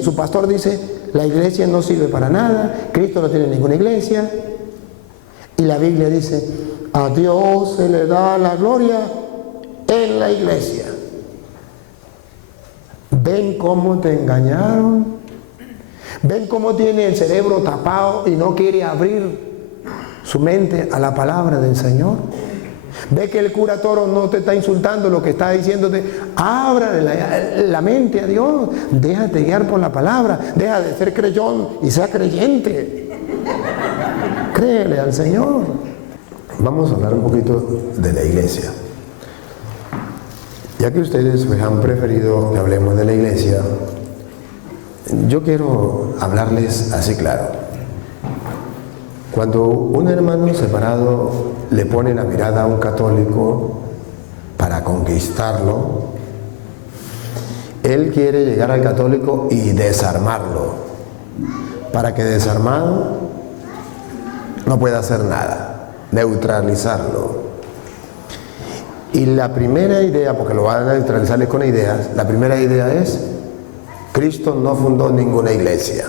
dice, su pastor dice, la iglesia no sirve para nada, Cristo no tiene ninguna iglesia. Y la Biblia dice, a Dios se le da la gloria en la iglesia. ¿Ven cómo te engañaron? ¿Ven cómo tiene el cerebro tapado y no quiere abrir su mente a la palabra del Señor? ¿Ve que el cura Toro no te está insultando, lo que está diciéndote? Ábrale la mente a Dios, déjate guiar por la palabra, deja de ser creyón y sea creyente. Créele al Señor. Vamos a hablar un poquito de la iglesia. Ya que ustedes pues, han preferido que hablemos de la iglesia, yo quiero hablarles así claro. Cuando un hermano separado le pone la mirada a un católico para conquistarlo, él quiere llegar al católico y desarmarlo, para que desarmado no pueda hacer nada, neutralizarlo. Y la primera idea, porque lo van a neutralizarles con ideas, la primera idea es, Cristo no fundó ninguna iglesia.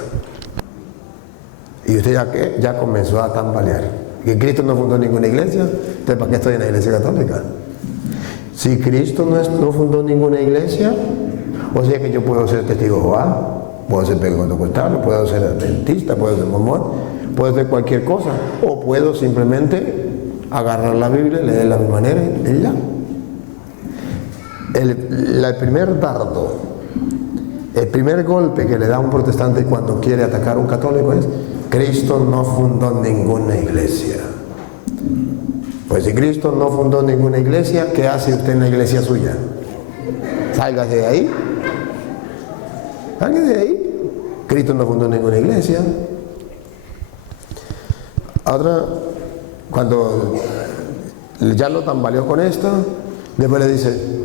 Y usted ya comenzó a tambalear. Que Cristo no fundó ninguna iglesia, entonces ¿para qué estoy en la iglesia católica? Si Cristo no fundó ninguna iglesia, o sea que yo puedo ser testigo de Jehová, puedo ser pentecostal, puedo ser adventista, puedo ser mormón, puedo ser cualquier cosa, o puedo simplemente agarrar la Biblia, leerla a mi manera y ya. El primer dardo, el primer golpe que le da un protestante cuando quiere atacar a un católico es: Cristo no fundó ninguna iglesia. Pues si Cristo no fundó ninguna iglesia, ¿qué hace usted en la iglesia suya? Sálgase de ahí. Sálgase de ahí. Cristo no fundó ninguna iglesia. Ahora, cuando ya lo tambaleó con esto, después le dice,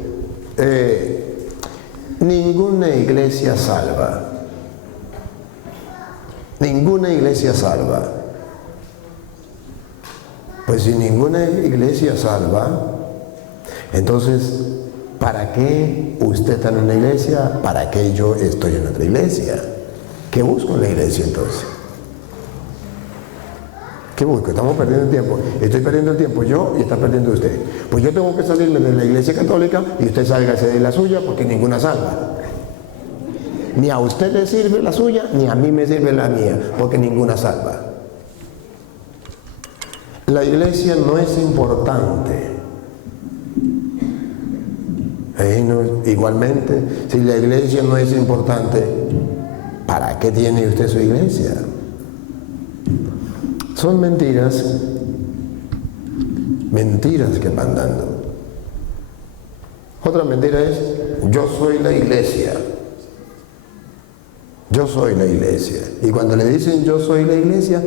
ninguna iglesia salva. Ninguna iglesia salva. Pues si ninguna iglesia salva, entonces, ¿para qué usted está en una iglesia? ¿Para qué yo estoy en otra iglesia? ¿Qué busco en la iglesia entonces? ¿Qué busco? Estamos perdiendo el tiempo. Estoy perdiendo el tiempo yo y está perdiendo usted. Pues yo tengo que salirme de la iglesia católica y usted sálgase de la suya porque ninguna salva. Ni a usted le sirve la suya, ni a mí me sirve la mía, porque ninguna salva. La iglesia no es importante. Igualmente, si la iglesia no es importante, ¿para qué tiene usted su iglesia? Son mentiras que van dando. Otra mentira es, yo soy la iglesia. Yo soy la iglesia. Y cuando le dicen yo soy la iglesia,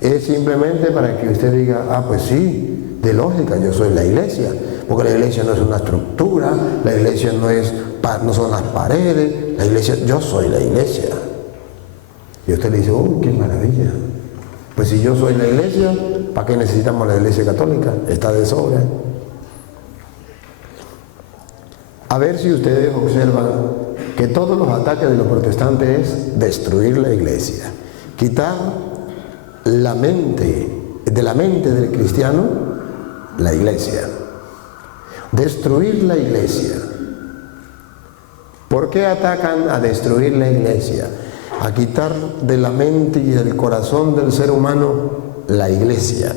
es simplemente para que usted diga, ah, pues sí, de lógica, yo soy la iglesia. Porque la iglesia no es una estructura, la iglesia no son las paredes, la iglesia, yo soy la iglesia. Y usted le dice, oh, qué maravilla. Pues si yo soy la iglesia, ¿para qué necesitamos la iglesia católica? Está de sobra. A ver si ustedes observan que todos los ataques de los protestantes es destruir la iglesia, quitar de la mente del cristiano la iglesia, destruir la iglesia. ¿Por qué atacan a destruir la iglesia? A quitar de la mente y del corazón del ser humano la iglesia.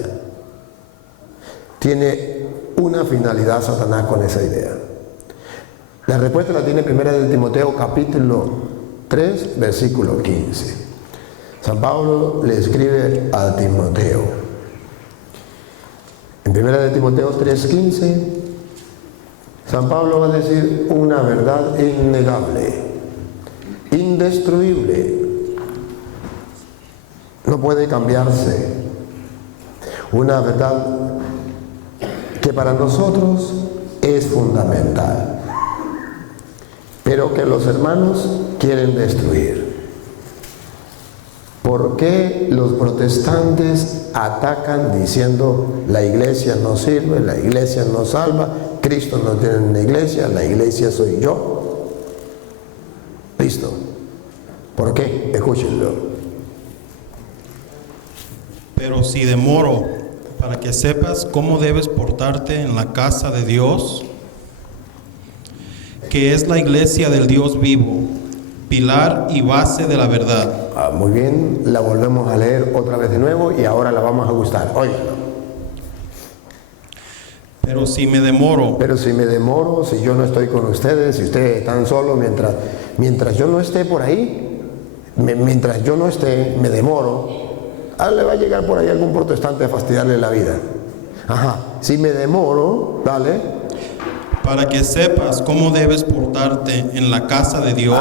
Tiene una finalidad Satanás con esa idea. La respuesta la tiene 1 de Timoteo capítulo 3, versículo 15. San Pablo le escribe a Timoteo. En 1 de Timoteo 3, 15, San Pablo va a decir una verdad innegable, indestruible, no puede cambiarse. Una verdad que para nosotros es fundamental, pero que los hermanos quieren destruir. ¿Por qué los protestantes atacan diciendo la iglesia no sirve, la iglesia no salva, Cristo no tiene una iglesia, la iglesia soy yo? Listo. ¿Por qué? Escúchenlo. Pero si demoro, para que sepas cómo debes portarte en la casa de Dios, que es la iglesia del Dios vivo, pilar y base de la verdad. Muy bien, la volvemos a leer otra vez de nuevo y ahora la vamos a gustar. Óiganlo. Pero si me demoro, si yo no estoy con ustedes, si ustedes están solos, mientras yo no esté por ahí, mientras yo no esté, me demoro, le va a llegar por ahí algún protestante a fastidiarle la vida. Ajá, si me demoro, dale. para que sepas cómo debes portarte en la casa de Dios.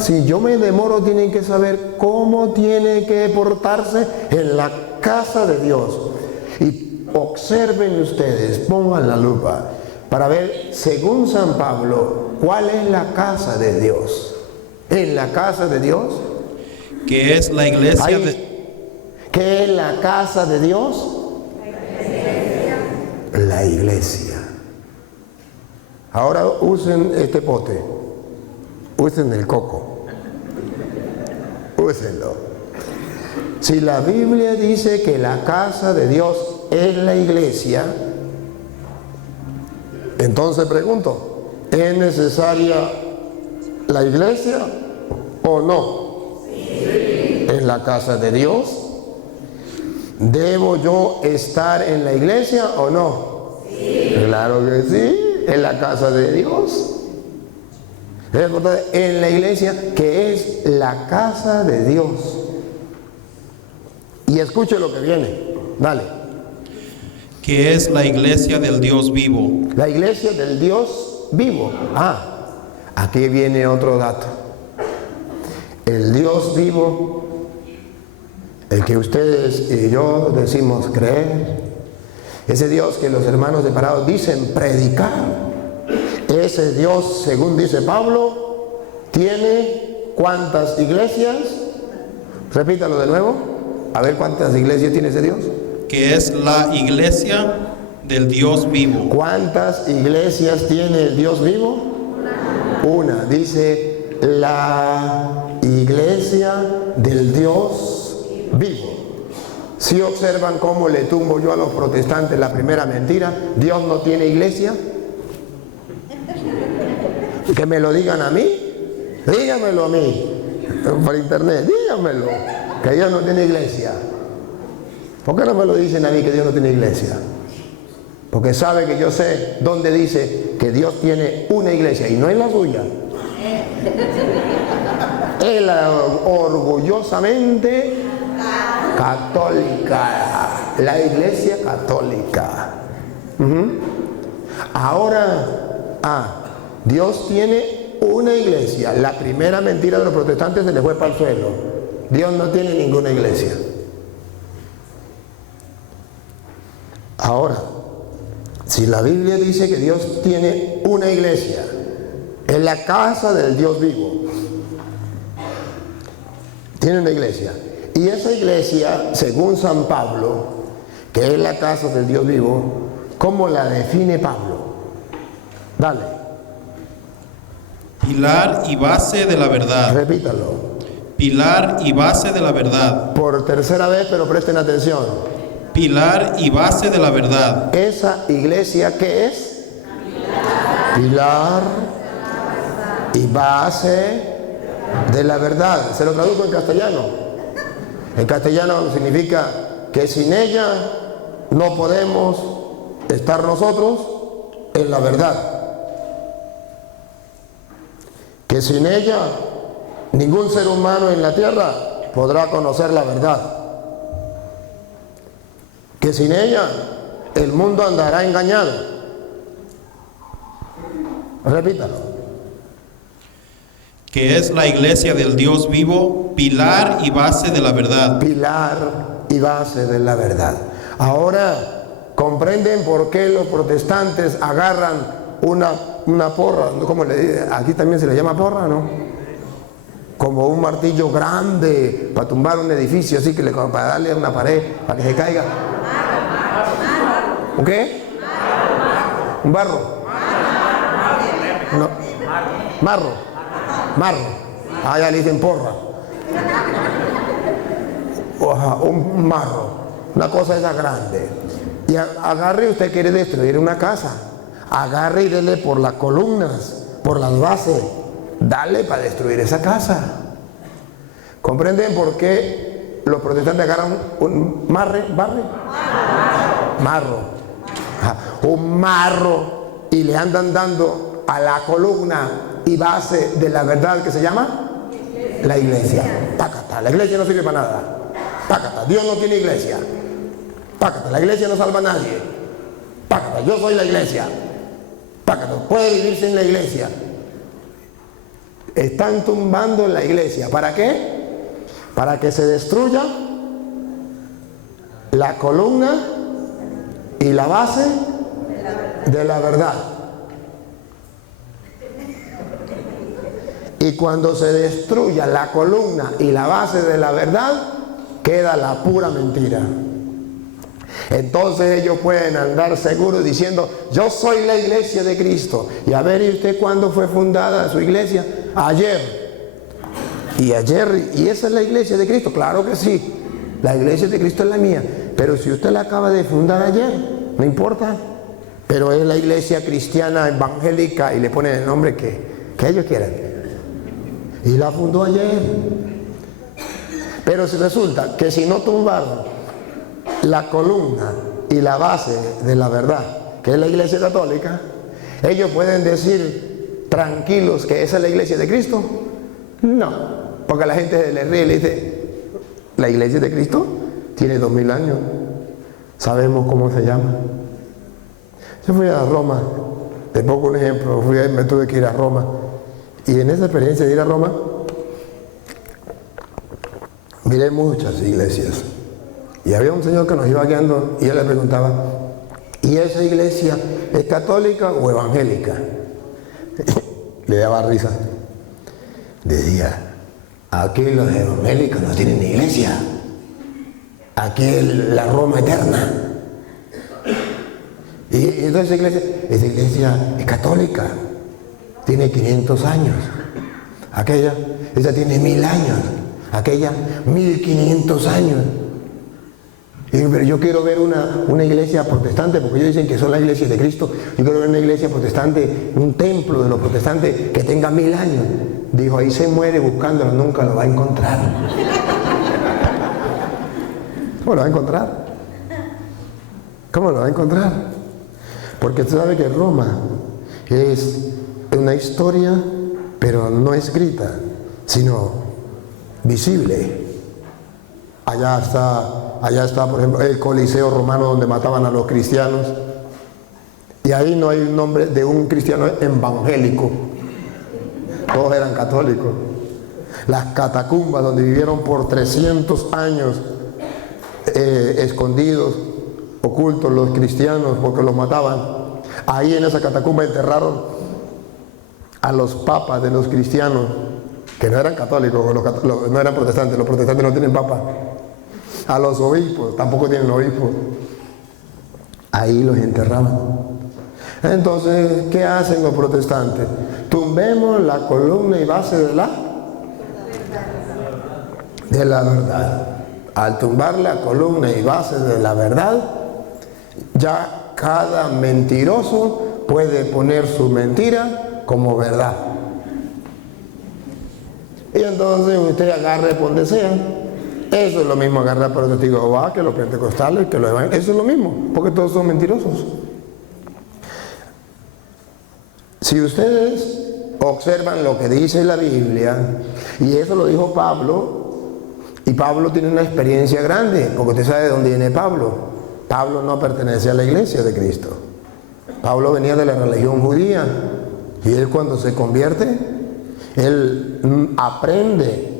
Si yo me demoro, tienen que saber cómo tiene que portarse en la casa de Dios. Y observen ustedes, pongan la lupa para ver, según San Pablo, cuál es la casa de Dios. En la casa de Dios, que es la iglesia ¿qué es la casa de Dios? La iglesia. Ahora usen este pote, usen el coco, úsenlo. Si la Biblia dice que la casa de Dios es la iglesia, entonces pregunto, ¿es necesaria la iglesia o no? Sí. ¿Es la casa de Dios? ¿Debo yo estar en la iglesia o no? Sí. Claro que sí, es la casa de Dios. En la iglesia, que es la casa de Dios. Y escuche lo que viene, dale. Que es la iglesia del Dios vivo. La iglesia del Dios vivo. Aquí viene otro dato. El Dios vivo, el que ustedes y yo decimos creer, ese Dios que los hermanos separados dicen predicar, ese Dios, según dice Pablo, tiene ¿cuántas iglesias? Repítalo de nuevo, a ver cuántas iglesias tiene ese Dios. Que es la iglesia del Dios vivo. ¿Cuántas iglesias tiene el Dios vivo? Una. Dice la iglesia del Dios vivo. Si observan cómo le tumbo yo a los protestantes la primera mentira, Dios no tiene iglesia. Que me lo digan a mí, dígamelo a mí, por internet, dígamelo, que Dios no tiene iglesia. ¿Por qué no me lo dicen a mí que Dios no tiene iglesia? Porque sabe que yo sé dónde dice que Dios tiene una iglesia y no es la suya. Es la orgullosamente católica, la iglesia católica. Ahora, Dios tiene una iglesia. La primera mentira de los protestantes se les fue para el suelo. Dios no tiene ninguna iglesia. Ahora, si la Biblia dice que Dios tiene una iglesia, es la casa del Dios vivo. Tiene una iglesia. Y esa iglesia, según San Pablo, que es la casa del Dios vivo, ¿cómo la define Pablo? Dale. Pilar y base de la verdad. Repítalo. Pilar y base de la verdad. Por tercera vez, pero presten atención. Pilar y base de la verdad. ¿Esa iglesia qué es? Pilar y base de la verdad. Se lo traduzco en castellano. En castellano significa que sin ella no podemos estar nosotros en la verdad. Que sin ella ningún ser humano en la tierra podrá conocer la verdad. Que sin ella el mundo andará engañado. Repítalo. Que es la iglesia del Dios vivo, pilar y base de la verdad. Pilar y base de la verdad. Ahora, ¿comprenden por qué los protestantes agarran una porra? ¿Cómo le dicen? Aquí también se le llama porra, ¿no? Como un martillo grande para tumbar un edificio, así que para darle a una pared, para que se caiga. ¿Un qué? ¿Un barro? No. Marro. Ya le dicen porra. un marro, una cosa esa grande, y agarre y usted quiere destruir una casa, agarre y dele por las columnas, por las bases, dale para destruir esa casa. ¿Comprenden por qué los protestantes agarran un marro, un marro, y le andan dando a la columna y base de la verdad que se llama la iglesia? Pácata, la iglesia no sirve para nada. Pácata, Dios no tiene iglesia. Pácata, la iglesia no salva a nadie. Pácata, yo soy la iglesia. Pácata, puede vivir sin la iglesia. Están tumbando la iglesia. ¿Para qué? Para que se destruya la columna y la base de la verdad. Y cuando se destruya la columna y la base de la verdad, queda la pura mentira. Entonces ellos pueden andar seguros diciendo: yo soy la iglesia de Cristo. Y a ver, ¿y usted cuándo fue fundada su iglesia? Ayer. Y ayer, ¿y esa es la iglesia de Cristo? Claro que sí. La iglesia de Cristo es la mía. Pero si usted la acaba de fundar ayer, no importa. Pero es la iglesia cristiana evangélica y le ponen el nombre que ellos quieran. Y la fundó ayer. Pero si resulta que si no tumbaron la columna y la base de la verdad, que es la iglesia católica, ellos pueden decir tranquilos que esa es la iglesia de Cristo. No, porque la gente le ríe y le dice: la iglesia de Cristo tiene 2000 años, sabemos cómo se llama. Yo fui a Roma, te pongo un ejemplo, me tuve que ir a Roma, y en esa experiencia de ir a Roma miré muchas iglesias, y había un señor que nos iba guiando y él le preguntaba: ¿y esa iglesia es católica o evangélica? Le daba risa. Decía: aquí los evangélicos no tienen iglesia, aquí es la Roma eterna. Y entonces esa iglesia es católica, tiene 500 años, esa tiene 1000 años, aquella 1500 años. Y pero yo quiero ver una iglesia protestante, porque ellos dicen que son la iglesia de Cristo. Yo quiero ver una iglesia protestante, un templo de los protestantes que tenga 1000 años. Dijo: ahí se muere buscándolo, nunca lo va a encontrar. ¿Cómo lo va a encontrar? ¿Cómo lo va a encontrar? Porque tú sabes que Roma es una historia, pero no escrita, sino visible. Allá está, por ejemplo, el Coliseo romano donde mataban a los cristianos. Y ahí no hay un nombre de un cristiano evangélico. Todos eran católicos. Las catacumbas donde vivieron por 300 años escondidos, ocultos los cristianos porque los mataban. Ahí en esa catacumba enterraron a los papas de los cristianos, que no eran católicos, no eran protestantes. Los protestantes no tienen papa. A los obispos, tampoco tienen obispos. Ahí los enterraban. Entonces, ¿qué hacen los protestantes? Tumbemos la columna y base de la verdad. Al tumbar la columna y base de la verdad, ya cada mentiroso puede poner su mentira como verdad. Y entonces usted agarre por donde sea. Eso es lo mismo agarrar para los testigos de Jehová, que los pentecostales, que los evangélicos. Eso es lo mismo, porque todos son mentirosos. Si ustedes observan lo que dice la Biblia, y eso lo dijo Pablo, y Pablo tiene una experiencia grande, porque usted sabe de dónde viene Pablo. Pablo no pertenece a la iglesia de Cristo. Pablo venía de la religión judía, y él cuando se convierte, él aprende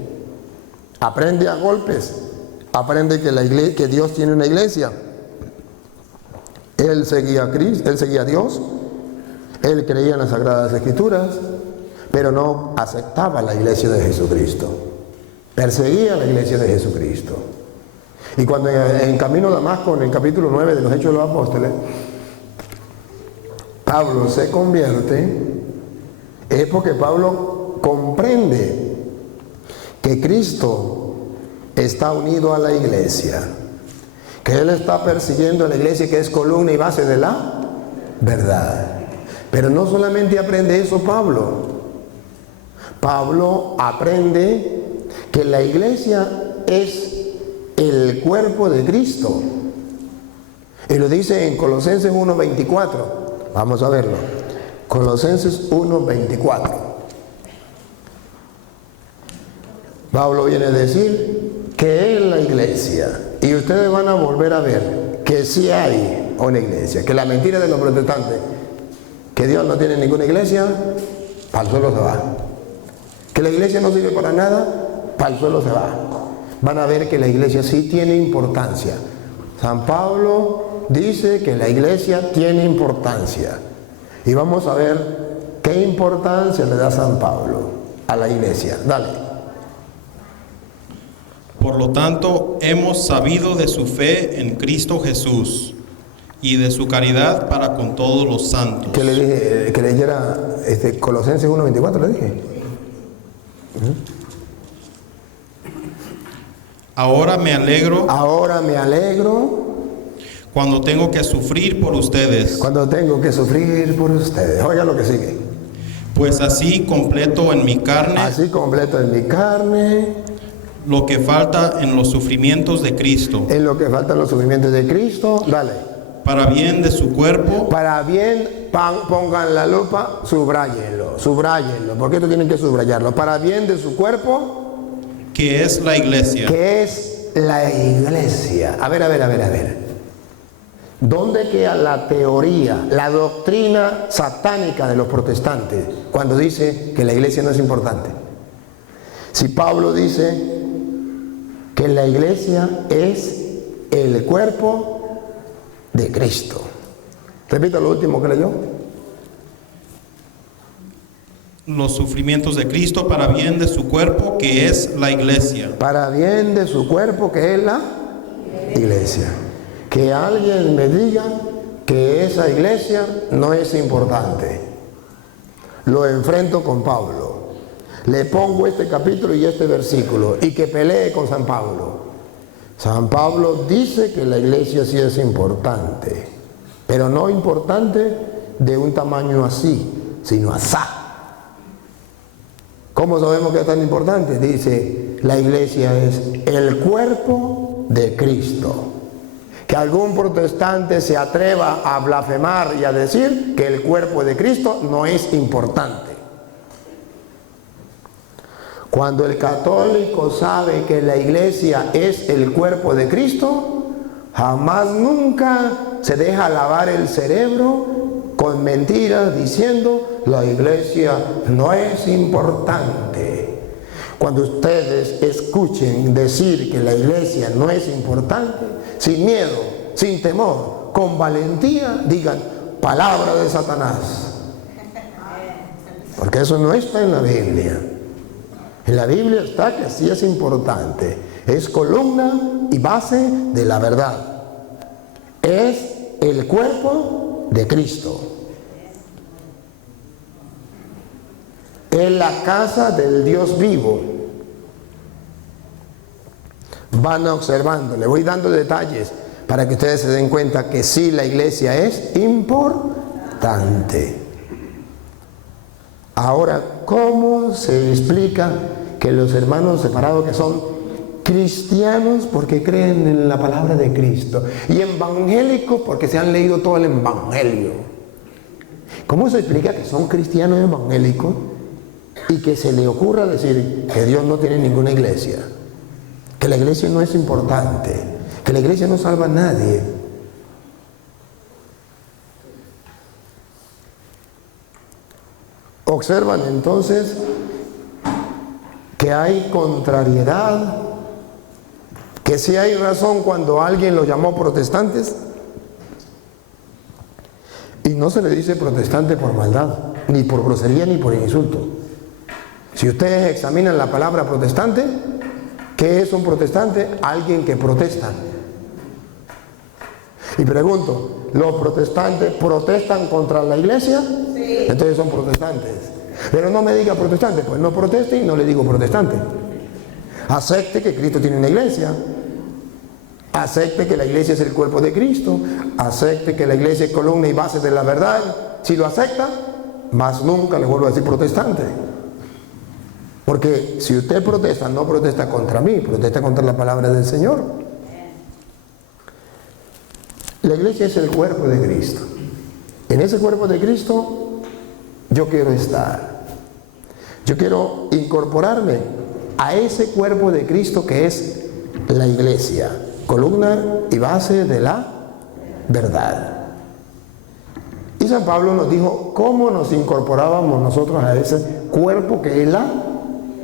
a golpes, aprende que Dios tiene una iglesia. Él seguía a Cristo, él seguía a Dios, él creía en las Sagradas Escrituras, pero no aceptaba la iglesia de Jesucristo. Perseguía la iglesia de Jesucristo. Y cuando en camino a Damasco, en el capítulo 9 de los Hechos de los Apóstoles, Pablo se convierte, es porque Pablo comprende que Cristo está unido a la iglesia, que Él está persiguiendo a la iglesia, que es columna y base de la verdad. Pero no solamente aprende eso Pablo. Pablo aprende que la iglesia es el cuerpo de Cristo. Y lo dice en Colosenses 1:24. Vamos a verlo. Colosenses 1:24. Pablo viene a decir que es la iglesia. Y ustedes van a volver a ver que sí hay una iglesia. Que la mentira de los protestantes, que Dios no tiene ninguna iglesia, para el suelo se va. Que la iglesia no sirve para nada, para el suelo se va. Van a ver que la iglesia sí tiene importancia. San Pablo dice que la iglesia tiene importancia. Y vamos a ver qué importancia le da San Pablo a la iglesia. Dale. Por lo tanto, hemos sabido de su fe en Cristo Jesús y de su caridad para con todos los santos. Que le dije, que leyera Colosenses 1:24, le dije. Ahora me alegro cuando tengo que sufrir por ustedes. Cuando tengo que sufrir por ustedes. Oiga lo que sigue. Pues así completo en mi carne. Así completo en mi carne. Lo que falta en los sufrimientos de Cristo. En lo que faltan los sufrimientos de Cristo. Dale. Para bien de su cuerpo. Para bien, pongan la lupa, subrayenlo. ¿Por qué esto tienen que subrayarlo? Para bien de su cuerpo. Que es la iglesia. Que es la iglesia. A ver. ¿Dónde queda la teoría, la doctrina satánica de los protestantes cuando dice que la iglesia no es importante? Si Pablo dice que la iglesia es el cuerpo de Cristo. Repito lo último que leyó. Los sufrimientos de Cristo para bien de su cuerpo, que es la iglesia. Para bien de su cuerpo, que es la iglesia. Que alguien me diga que esa iglesia no es importante. Lo enfrento con Pablo. Le pongo este capítulo y este versículo y que pelee con San Pablo. San Pablo dice que la iglesia sí es importante, pero no importante de un tamaño así, sino asá. ¿Cómo sabemos que es tan importante? Dice, la iglesia es el cuerpo de Cristo. Que algún protestante se atreva a blasfemar y a decir que el cuerpo de Cristo no es importante. Cuando el católico sabe que la iglesia es el cuerpo de Cristo, jamás nunca se deja lavar el cerebro con mentiras diciendo la iglesia no es importante. Cuando ustedes escuchen decir que la iglesia no es importante, sin miedo, sin temor, con valentía, digan palabra de Satanás. Porque eso no está en la Biblia. En la Biblia está que sí es importante. Es columna y base de la verdad. Es el cuerpo de Cristo. Es la casa del Dios vivo. Van observando. Le voy dando detalles para que ustedes se den cuenta que sí, la iglesia es importante. Ahora, ¿cómo se explica que los hermanos separados que son cristianos porque creen en la palabra de Cristo y evangélicos porque se han leído todo el evangelio? ¿Cómo se explica que son cristianos evangélicos y que se le ocurra decir que Dios no tiene ninguna iglesia, que la iglesia no es importante, que la iglesia no salva a nadie? Observan entonces que hay contrariedad, que sí hay razón cuando alguien los llamó protestantes, y no se le dice protestante por maldad, ni por grosería, ni por insulto. Si ustedes examinan la palabra protestante, ¿qué es un protestante? Alguien que protesta. Y pregunto, ¿los protestantes protestan contra la iglesia? Sí. Entonces son protestantes. Pero no me diga protestante, pues no proteste y no le digo protestante. Acepte que Cristo tiene una iglesia. Acepte que la iglesia es el cuerpo de Cristo. Acepte que la iglesia es columna y base de la verdad. Si lo acepta, más nunca le vuelvo a decir protestante. Porque si usted protesta, no protesta contra mí, protesta contra la palabra del Señor. La iglesia es el cuerpo de Cristo. En ese cuerpo de Cristo yo quiero estar. Yo quiero incorporarme a ese cuerpo de Cristo que es la iglesia, columna y base de la verdad. Y San Pablo nos dijo cómo nos incorporábamos nosotros a ese cuerpo que es la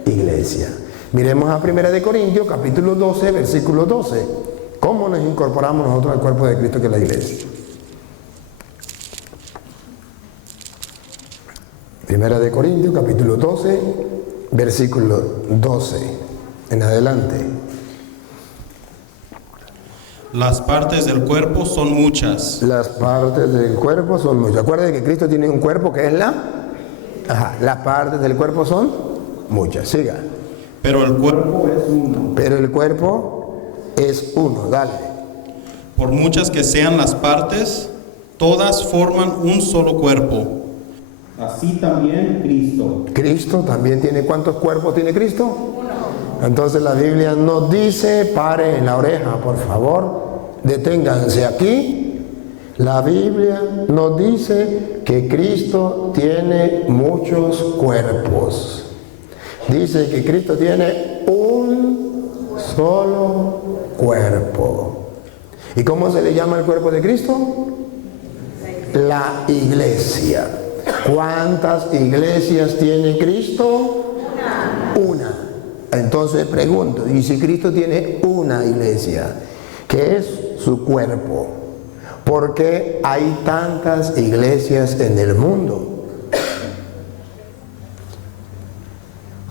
iglesia. Miremos a 1 Corintios capítulo 12, versículo 12. ¿Cómo nos incorporamos nosotros al cuerpo de Cristo que es la iglesia? 1 Corintios capítulo 12, versículo 12 en adelante. Las partes del cuerpo son muchas. Las partes del cuerpo son muchas. Acuérdense que Cristo tiene un cuerpo que es las partes del cuerpo son muchas. Siga. Pero el cuerpo es uno. Pero el cuerpo es uno. Dale. Por muchas que sean las partes, todas forman un solo cuerpo. Así también Cristo. Cristo también tiene. ¿Cuántos cuerpos tiene Cristo? Uno. Entonces la Biblia nos dice, pare en la oreja, por favor, deténganse aquí. La Biblia nos dice que Cristo tiene muchos cuerpos. Dice que Cristo tiene un solo cuerpo. ¿Y cómo se le llama el cuerpo de Cristo? La iglesia. ¿Cuántas iglesias tiene Cristo? Una. Entonces pregunto, ¿y si Cristo tiene una iglesia, que es su cuerpo? ¿Por qué hay tantas iglesias en el mundo?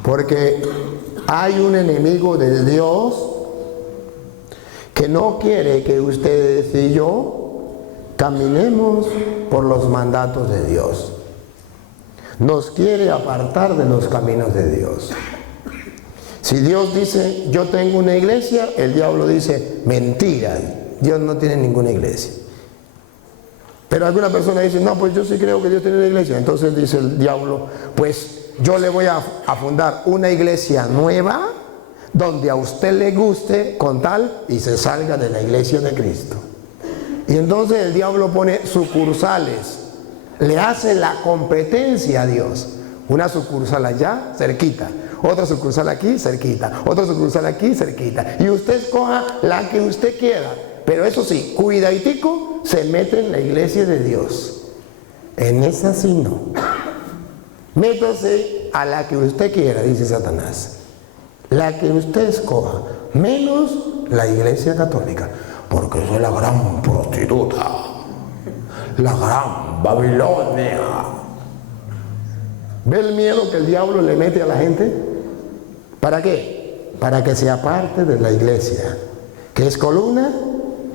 Porque hay un enemigo de Dios que no quiere que ustedes y yo caminemos por los mandatos de Dios. Nos quiere apartar de los caminos de Dios. Si Dios dice, yo tengo una iglesia, el diablo dice, mentira, Dios no tiene ninguna iglesia. Pero alguna persona dice, no, pues yo sí creo que Dios tiene una iglesia. Entonces dice el diablo, pues yo le voy a fundar una iglesia nueva, donde a usted le guste con tal y se salga de la iglesia de Cristo. Y entonces el diablo pone sucursales, le hace la competencia a Dios. Una sucursal allá, cerquita. Otra sucursal aquí, cerquita. Otra sucursal aquí, cerquita. Y usted escoja la que usted quiera. Pero eso sí, cuidaditico, se mete en la iglesia de Dios. En esa sí no. Métase a la que usted quiera, dice Satanás. La que usted escoja, menos la iglesia católica. Porque esa es la gran prostituta. La gran Babilonia. ¿Ve el miedo que el diablo le mete a la gente? ¿Para qué? Para que se aparte de la iglesia, que es columna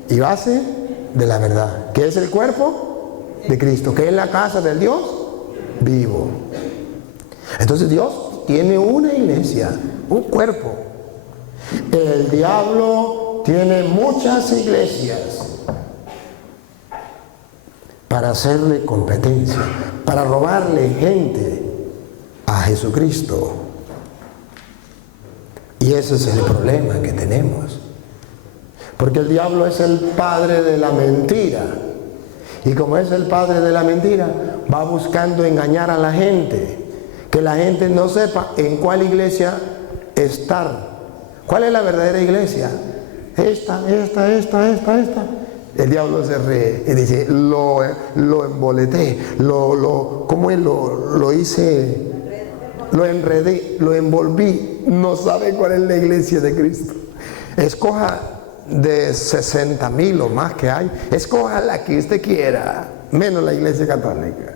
y base de la verdad, que es el cuerpo de Cristo, que es la casa del Dios vivo. Entonces Dios tiene una iglesia, un cuerpo. El diablo tiene muchas iglesias para hacerle competencia, para robarle gente a Jesucristo. Y ese es el problema que tenemos. Porque el diablo es el padre de la mentira. Y como es el padre de la mentira, va buscando engañar a la gente. Que la gente no sepa en cuál iglesia estar. ¿Cuál es la verdadera iglesia? Esta. El diablo se ríe y dice, lo emboleté, ¿cómo es? Lo hice, lo enredé, lo envolví. No sabe cuál es la iglesia de Cristo. Escoja de 60,000 o más que hay. Escoja la que usted quiera, menos la iglesia católica.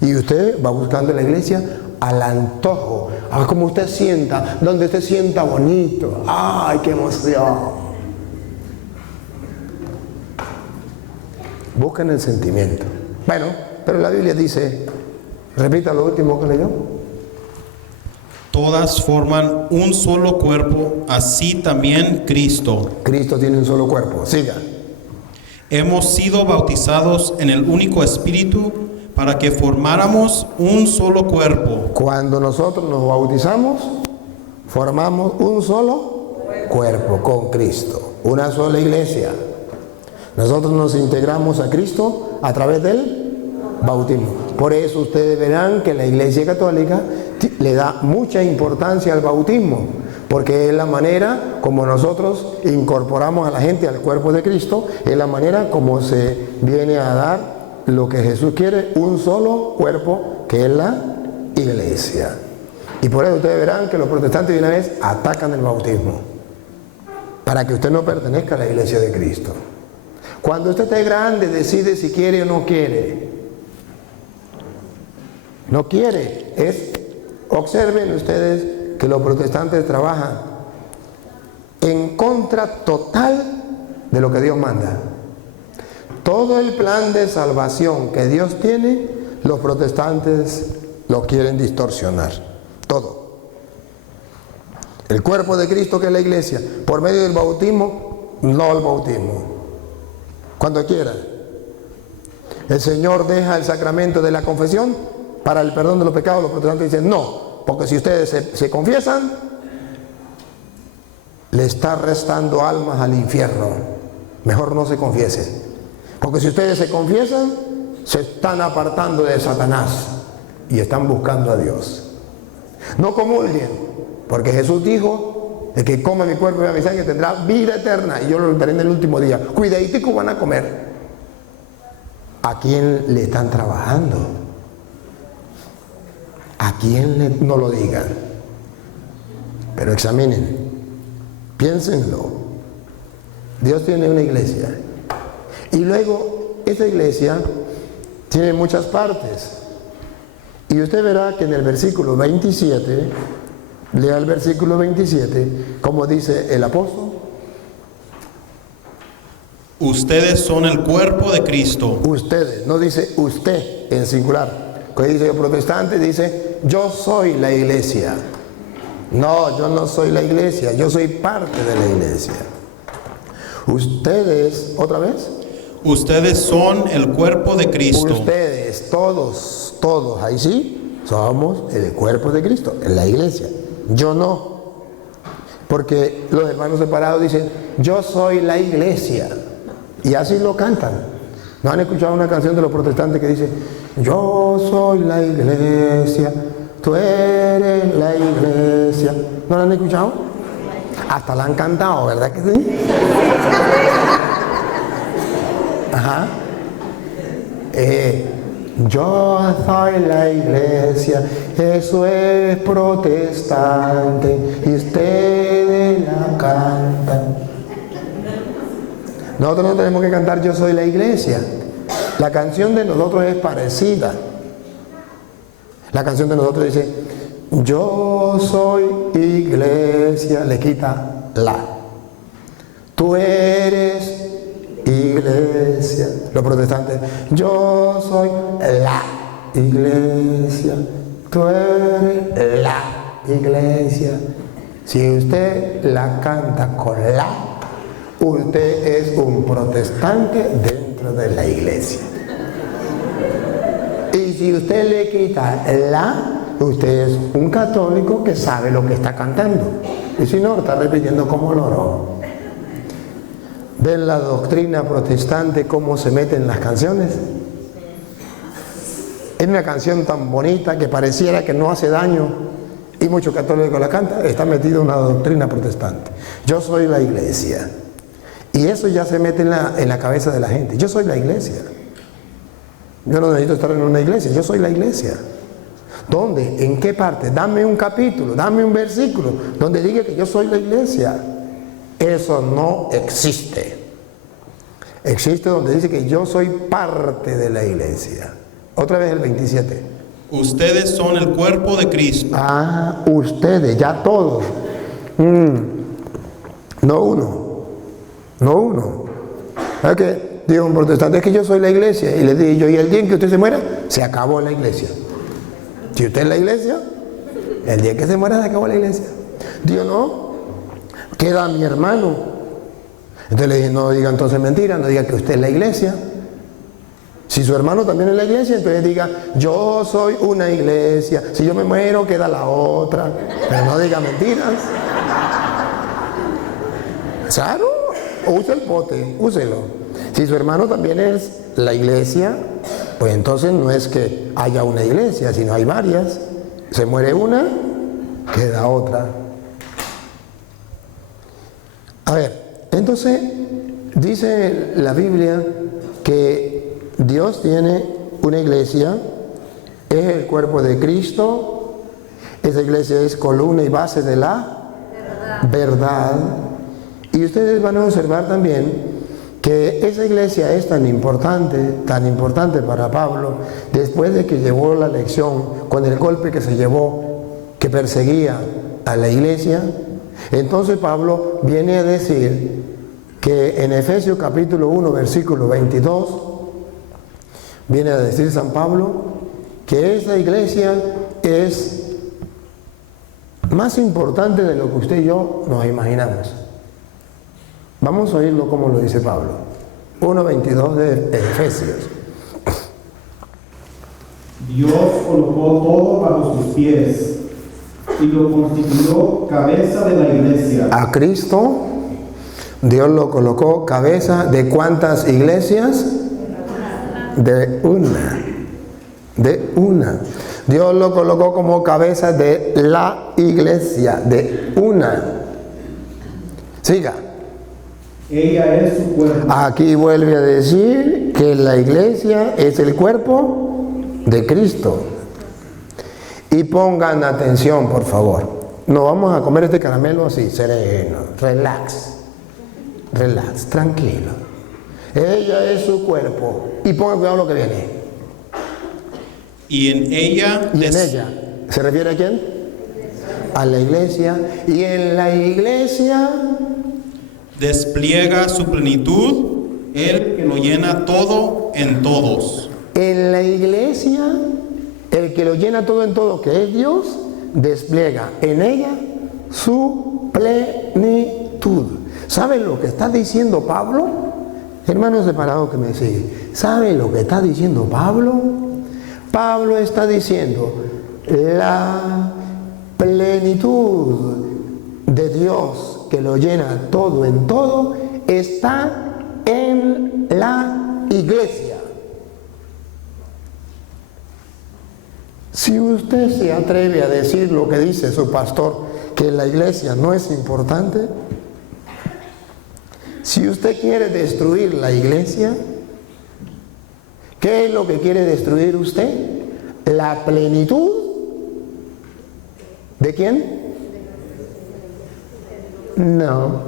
Y usted va buscando la iglesia al antojo, a como usted sienta, donde usted sienta bonito. ¡Ay, qué emoción! Buscan el sentimiento. Bueno, pero la Biblia dice, repita lo último que leyó. Todas forman un solo cuerpo, así también Cristo. Cristo tiene un solo cuerpo. Siga. Hemos sido bautizados en el único Espíritu para que formáramos un solo cuerpo. Cuando nosotros nos bautizamos, formamos un solo cuerpo con Cristo, una sola iglesia. Nosotros nos integramos a Cristo a través del bautismo. Por eso ustedes verán que la Iglesia Católica le da mucha importancia al bautismo, porque es la manera como nosotros incorporamos a la gente al cuerpo de Cristo, es la manera como se viene a dar lo que Jesús quiere, un solo cuerpo, que es la iglesia. Y por eso ustedes verán que los protestantes de una vez atacan el bautismo, para que usted no pertenezca a la iglesia de Cristo. Cuando usted esté grande, decide si quiere o no quiere. No quiere. Observen ustedes que los protestantes trabajan en contra total de lo que Dios manda. Todo el plan de salvación que Dios tiene, los protestantes lo quieren distorsionar. Todo. El cuerpo de Cristo, que es la iglesia, por medio del bautismo, no el bautismo. Cuando quiera. El Señor deja el sacramento de la confesión para el perdón de los pecados. Los protestantes dicen no, porque si ustedes se confiesan, le está restando almas al infierno. Mejor no se confiesen, porque si ustedes se confiesan, se están apartando de Satanás y están buscando a Dios. No comulguen, porque Jesús dijo: el que coma mi cuerpo y mi sangre tendrá vida eterna, y yo lo daré en el último día. Cuidadito, van a comer. ¿A quién le están trabajando? ¿A quién no lo digan? Pero examinen, piénsenlo. Dios tiene una iglesia, y luego esa iglesia tiene muchas partes, y usted verá que en el versículo 27, lea el versículo 27, como dice el apóstol: ustedes son el cuerpo de Cristo. Ustedes, no dice usted en singular. Cuando dice el protestante, dice yo soy la iglesia. No, yo no soy la iglesia, yo soy parte de la iglesia. Ustedes, otra vez. Ustedes son el cuerpo de Cristo. Ustedes, todos, ahí sí, somos el cuerpo de Cristo, en la iglesia. Yo no. Porque los hermanos separados dicen yo soy la iglesia, y así lo cantan. ¿No han escuchado una canción de los protestantes que dice yo soy la iglesia, tú eres la iglesia? ¿No la han escuchado? Hasta la han cantado, ¿verdad que sí? Ajá. Yo soy la iglesia, eso es protestante, y ustedes la cantan. Nosotros no tenemos que cantar yo soy la iglesia. La canción de nosotros es parecida. La canción de nosotros dice yo soy iglesia, le quita la. Tú eres iglesia. Los protestantes, yo soy la iglesia, tú eres la iglesia. Si usted la canta con la, usted es un protestante dentro de la iglesia. Y si usted le quita la, usted es un católico que sabe lo que está cantando. Y si no, está repitiendo como loro. ¿Ven la doctrina protestante cómo se mete en las canciones? Es una canción tan bonita que pareciera que no hace daño, y muchos católicos la cantan. Está metido en una doctrina protestante. Yo soy la iglesia. Y eso ya se mete en la cabeza de la gente. Yo soy la iglesia. Yo no necesito estar en una iglesia, yo soy la iglesia. ¿Dónde? ¿En qué parte? Dame un capítulo, dame un versículo donde diga que yo soy la iglesia. Eso no existe. Existe donde dice que yo soy parte de la iglesia. Otra vez el 27. Ustedes son el cuerpo de Cristo. Ah, ustedes, ya todos. No uno. No uno. ¿Sabes qué? Digo un protestante, es que yo soy la iglesia. Y le digo yo, y el día en que usted se muera, se acabó la iglesia. Si usted es la iglesia, El día que se muera se acabó la iglesia. Dios no, queda mi hermano. Entonces le dije, no diga entonces mentira, no diga que usted es la iglesia. Si su hermano también es la iglesia, entonces diga, yo soy una iglesia. Si yo me muero, queda la otra. Pero no diga mentiras. Claro, use el pote, úselo. Si su hermano también es la iglesia, pues entonces no es que haya una iglesia, sino hay varias. Se muere una, queda otra. A ver, entonces dice la Biblia que Dios tiene una iglesia, es el cuerpo de Cristo, esa iglesia es columna y base de la verdad. Y ustedes van a observar también que esa iglesia es tan importante para Pablo, después de que llevó la lección con el golpe que se llevó, que perseguía a la iglesia. Entonces Pablo viene a decir que en Efesios capítulo 1 versículo 22 viene a decir San Pablo que esa iglesia es más importante de lo que usted y yo nos imaginamos. Vamos a oírlo como lo dice Pablo. 1:22 de Efesios. Dios colocó todo bajo sus pies y lo constituyó cabeza de la iglesia. A Cristo, Dios lo colocó cabeza de ¿cuántas iglesias? De una. De una. Dios lo colocó como cabeza de la iglesia, de una. Siga. Ella es su cuerpo. Aquí vuelve a decir que la iglesia es el cuerpo de Cristo. Y pongan atención, por favor. No vamos a comer este caramelo así, sereno, relax, tranquilo. Ella es su cuerpo. Y pongan cuidado lo que viene. Y en ella. ¿Y en ella? ¿Se refiere a quién? A la iglesia. Y en la iglesia despliega su plenitud, el que lo llena todo en todos. En la iglesia, el que lo llena todo en todo, que es Dios, despliega en ella su plenitud. ¿Saben lo que está diciendo Pablo? Hermanos separados que me siguen, ¿saben lo que está diciendo Pablo? Pablo está diciendo la plenitud de Dios que lo llena todo en todo está en la iglesia. Si usted se atreve a decir lo que dice su pastor, que la iglesia no es importante, si usted quiere destruir la iglesia, ¿qué es lo que quiere destruir usted? La plenitud ¿de quién? No.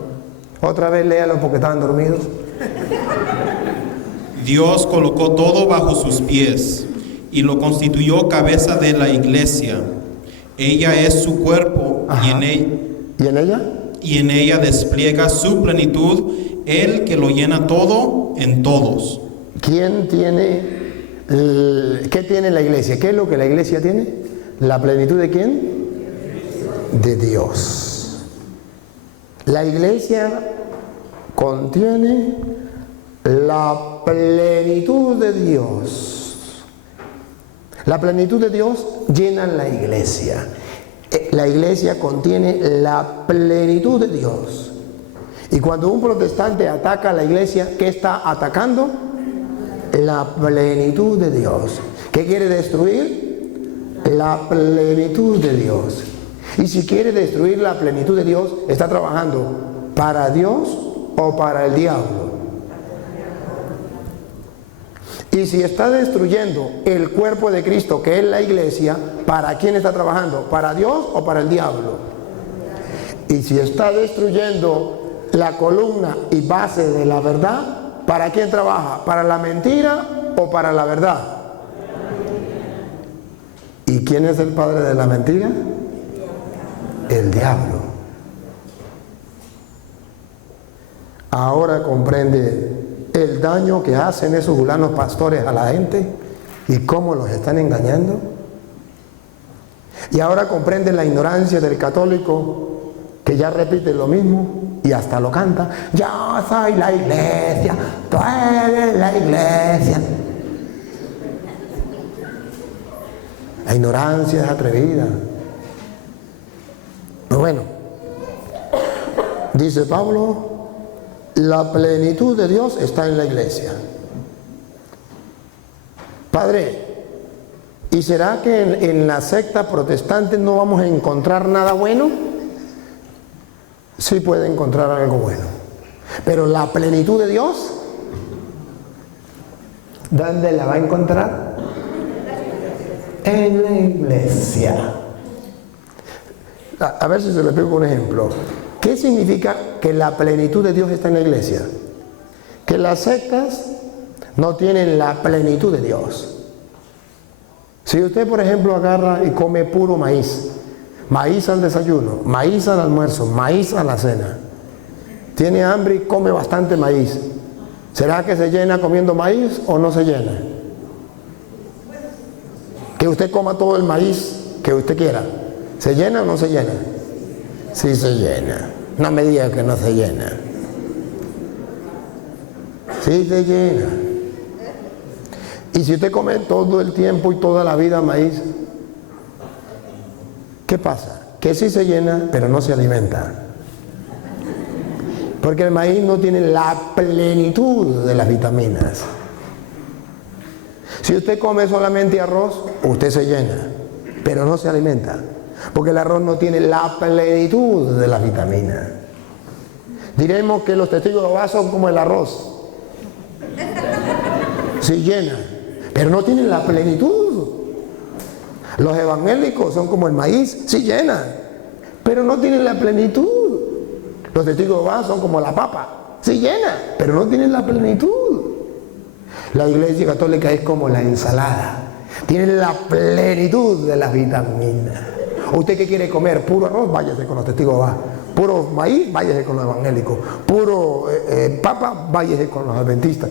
Otra vez léalo porque estaban dormidos. Dios colocó todo bajo sus pies y lo constituyó cabeza de la iglesia. Ella es su cuerpo. Ajá. ¿Y en ella? Y en ella despliega su plenitud, el que lo llena todo en todos. ¿Quién tiene? ¿Qué tiene la iglesia? ¿Qué es lo que la iglesia tiene? ¿La plenitud de quién? De Dios. La iglesia contiene la plenitud de Dios. La plenitud de Dios llena la iglesia. La iglesia contiene la plenitud de Dios. Y cuando un protestante ataca a la iglesia, ¿qué está atacando? La plenitud de Dios. ¿Qué quiere destruir? La plenitud de Dios. Y si quiere destruir la plenitud de Dios, ¿está trabajando para Dios o para el diablo? Y si está destruyendo el cuerpo de Cristo, que es la iglesia, ¿para quién está trabajando? ¿Para Dios o para el diablo? Y si está destruyendo la columna y base de la verdad, ¿para quién trabaja? ¿Para la mentira o para la verdad? ¿Y quién es el padre de la mentira? El diablo. Ahora comprende el daño que hacen esos fulanos pastores a la gente y cómo los están engañando. Y ahora comprende la ignorancia del católico que ya repite lo mismo y hasta lo canta. Yo soy la iglesia, tú eres la iglesia. La ignorancia es atrevida. Pero bueno, dice Pablo, la plenitud de Dios está en la iglesia. Padre, ¿y será que en la secta protestante no vamos a encontrar nada bueno? Sí puede encontrar algo bueno. Pero la plenitud de Dios, ¿dónde la va a encontrar? En la iglesia. A ver si se lo explico con un ejemplo. ¿Qué significa que la plenitud de Dios está en la iglesia? Que las sectas no tienen la plenitud de Dios. Si usted, por ejemplo, agarra y come puro maíz, maíz al desayuno, maíz al almuerzo, maíz a la cena, tiene hambre y come bastante maíz, ¿será que se llena comiendo maíz o no se llena? Que usted coma todo el maíz que usted quiera, ¿se llena o no se llena? Sí se llena. No me diga que no se llena. Sí se llena. Y si usted come todo el tiempo y toda la vida maíz, ¿qué pasa? Que sí se llena, pero no se alimenta. Porque el maíz no tiene la plenitud de las vitaminas. Si usted come solamente arroz, usted se llena, pero no se alimenta. Porque el arroz no tiene la plenitud de las vitaminas. Diremos que los testigos de Jehová son como el arroz. Se llena, pero no tienen la plenitud. Los evangélicos son como el maíz, se llenan, pero no tienen la plenitud. Los testigos de Jehová son como la papa, se llena, pero no tienen la plenitud. La iglesia católica es como la ensalada, tiene la plenitud de las vitaminas. ¿Usted qué quiere comer? ¿Puro arroz? Váyase con los testigos de Jehová. ¿Puro maíz? Váyase con los evangélicos. ¿Puro papa? Váyase con los adventistas.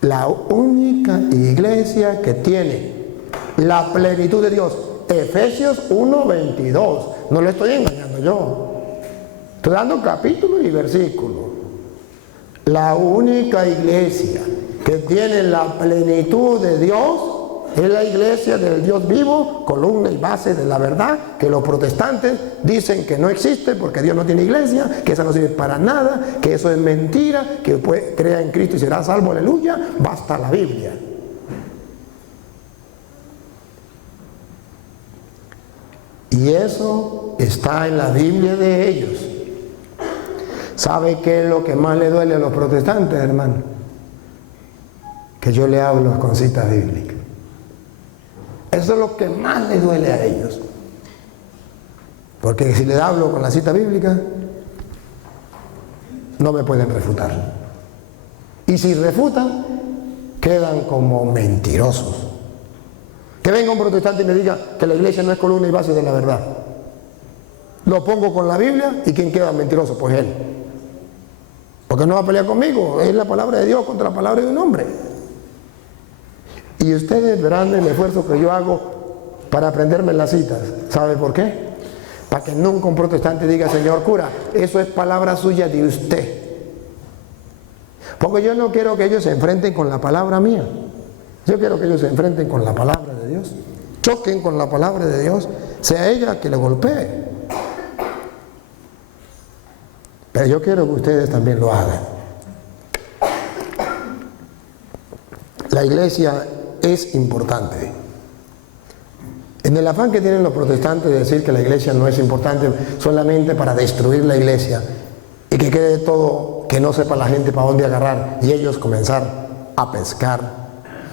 La única iglesia que tiene la plenitud de Dios, Efesios 1:22. No le estoy engañando yo. Estoy dando capítulo y versículo. La única iglesia que tiene la plenitud de Dios es la iglesia del Dios vivo, columna y base de la verdad, que los protestantes dicen que no existe porque Dios no tiene iglesia, que esa no sirve para nada, que eso es mentira, que crea en Cristo y será salvo, aleluya. Basta la Biblia. Y eso está en la Biblia de ellos. ¿Sabe qué es lo que más le duele a los protestantes, hermano? Que yo le hablo con citas bíblicas. Eso es lo que más les duele a ellos. Porque si les hablo con la cita bíblica, no me pueden refutar. Y si refutan, quedan como mentirosos. Que venga un protestante y me diga que la iglesia no es columna y base de la verdad. Lo pongo con la Biblia y ¿quién queda mentiroso? Pues él. Porque no va a pelear conmigo, es la palabra de Dios contra la palabra de un hombre. Y ustedes verán el esfuerzo que yo hago para aprenderme las citas. ¿Sabe por qué? Para que nunca un protestante diga, señor cura, eso es palabra suya de usted. Porque yo no quiero que ellos se enfrenten con la palabra mía. Yo quiero que ellos se enfrenten con la palabra de Dios. Choquen con la palabra de Dios, sea ella que le golpee. Pero yo quiero que ustedes también lo hagan. La iglesia es importante. En el afán que tienen los protestantes de decir que la iglesia no es importante solamente para destruir la iglesia y que quede todo, que no sepa la gente para dónde agarrar y ellos comenzar a pescar.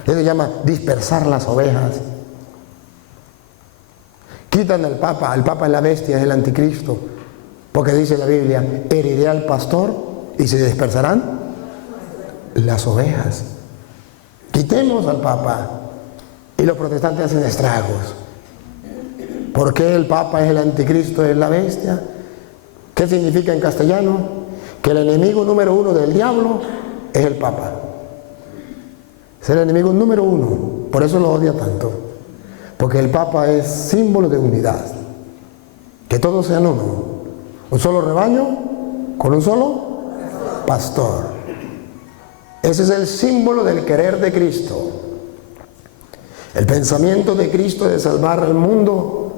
Eso se llama dispersar las ovejas. Quitan al Papa. El Papa es la bestia, es el anticristo. Porque dice la Biblia, heriré al pastor y se dispersarán las ovejas. Quitemos al Papa y los protestantes hacen estragos. ¿Por qué el Papa es el anticristo, es la bestia? ¿Qué significa en castellano? Que el enemigo número uno del diablo es el Papa. Es el enemigo número uno, por eso lo odia tanto. Porque el Papa es símbolo de unidad. Que todos sean uno. Un solo rebaño con un solo pastor. Ese es el símbolo del querer de Cristo. El pensamiento de Cristo de salvar al mundo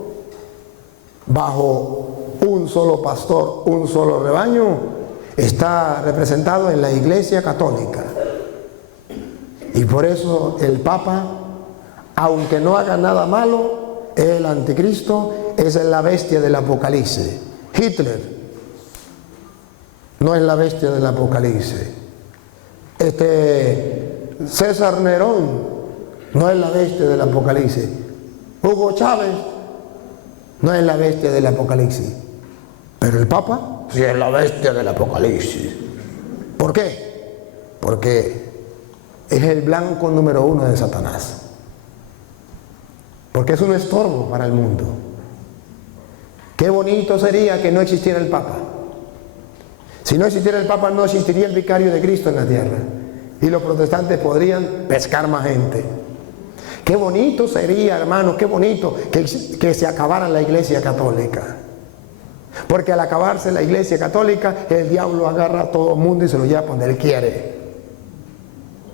bajo un solo pastor, un solo rebaño, está representado en la Iglesia Católica. Y por eso el Papa, aunque no haga nada malo, el anticristo es la bestia del Apocalipsis. Hitler no es la bestia del Apocalipsis. César Nerón no es la bestia del Apocalipsis. Hugo Chávez no es la bestia del Apocalipsis. Pero el Papa sí es la bestia del Apocalipsis. ¿Por qué? Porque es el blanco número 1 de Satanás. Porque es un estorbo para el mundo. Qué bonito sería que no existiera el Papa. Si no existiera el Papa, no existiría el vicario de Cristo en la tierra. Y los protestantes podrían pescar más gente. Qué bonito sería, hermanos, qué bonito que se acabara la Iglesia Católica. Porque al acabarse la Iglesia Católica, el diablo agarra a todo el mundo y se lo lleva donde él quiere.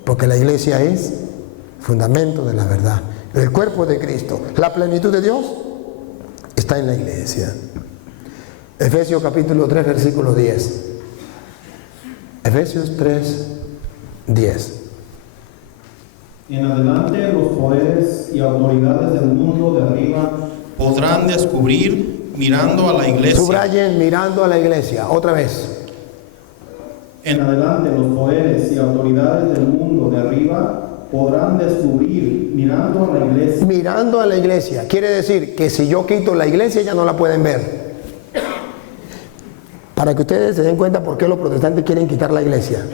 Porque la Iglesia es fundamento de la verdad. El cuerpo de Cristo, la plenitud de Dios, está en la Iglesia. Efesios capítulo 3, versículo 10. Efesios 3, 10. En adelante los poderes y autoridades del mundo de arriba podrán descubrir mirando a la iglesia. Subrayen, mirando a la iglesia. Otra vez. En adelante los poderes y autoridades del mundo de arriba podrán descubrir mirando a la iglesia. Mirando a la iglesia. Quiere decir que si yo quito la iglesia ya no la pueden ver. Para que ustedes se den cuenta por qué los protestantes quieren quitar la iglesia.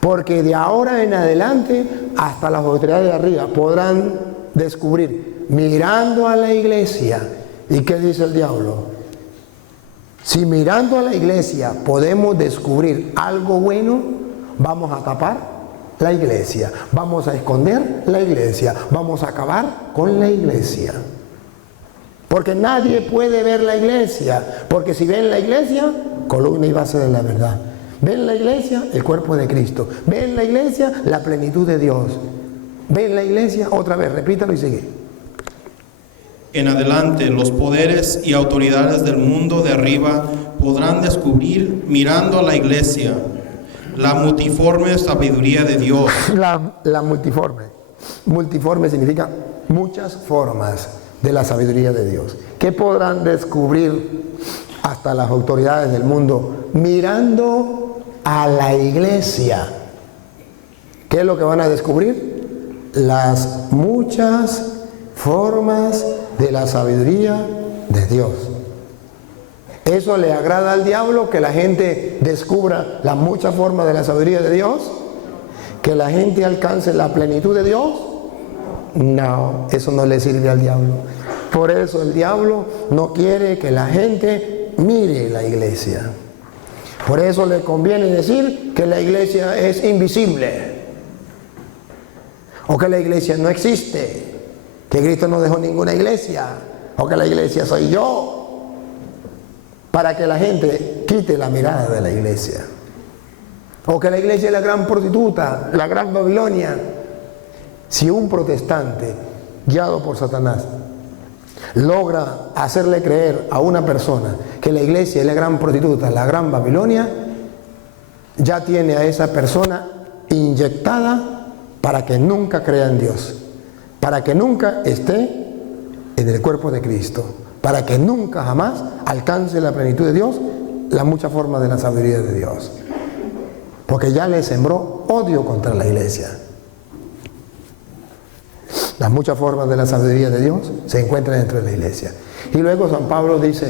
Porque de ahora en adelante hasta las autoridades de arriba podrán descubrir mirando a la iglesia. ¿Y qué dice el diablo? Si mirando a la iglesia podemos descubrir algo bueno, vamos a tapar la iglesia, vamos a esconder la iglesia, vamos a acabar con la iglesia. Porque nadie puede ver la iglesia, porque si ven la iglesia, columna y base de la verdad. Ven la iglesia, el cuerpo de Cristo. Ven la iglesia, la plenitud de Dios. Ven la iglesia, otra vez, repítalo y sigue. En adelante los poderes y autoridades del mundo de arriba podrán descubrir mirando a la iglesia la multiforme sabiduría de Dios. La multiforme. Multiforme significa muchas formas de la sabiduría de Dios. ¿Qué podrán descubrir hasta las autoridades del mundo mirando a la iglesia? ¿Qué es lo que van a descubrir? Las muchas formas de la sabiduría de Dios. ¿Eso le agrada al diablo, que la gente descubra las muchas formas de la sabiduría de Dios? ¿Que la gente alcance la plenitud de Dios? No, eso no le sirve al diablo. Por eso el diablo no quiere que la gente mire la iglesia. Por eso le conviene decir que la iglesia es invisible, o que la iglesia no existe, que Cristo no dejó ninguna iglesia, o que la iglesia soy yo, para que la gente quite la mirada de la iglesia. O que la iglesia es la gran prostituta, la gran Babilonia. Si un protestante, guiado por Satanás, logra hacerle creer a una persona que la iglesia es la gran prostituta, la gran Babilonia, ya tiene a esa persona inyectada para que nunca crea en Dios, para que nunca esté en el cuerpo de Cristo, para que nunca jamás alcance la plenitud de Dios, la mucha forma de la sabiduría de Dios. Porque ya le sembró odio contra la iglesia. Las muchas formas de la sabiduría de Dios se encuentran dentro de la iglesia. Y luego San Pablo dice,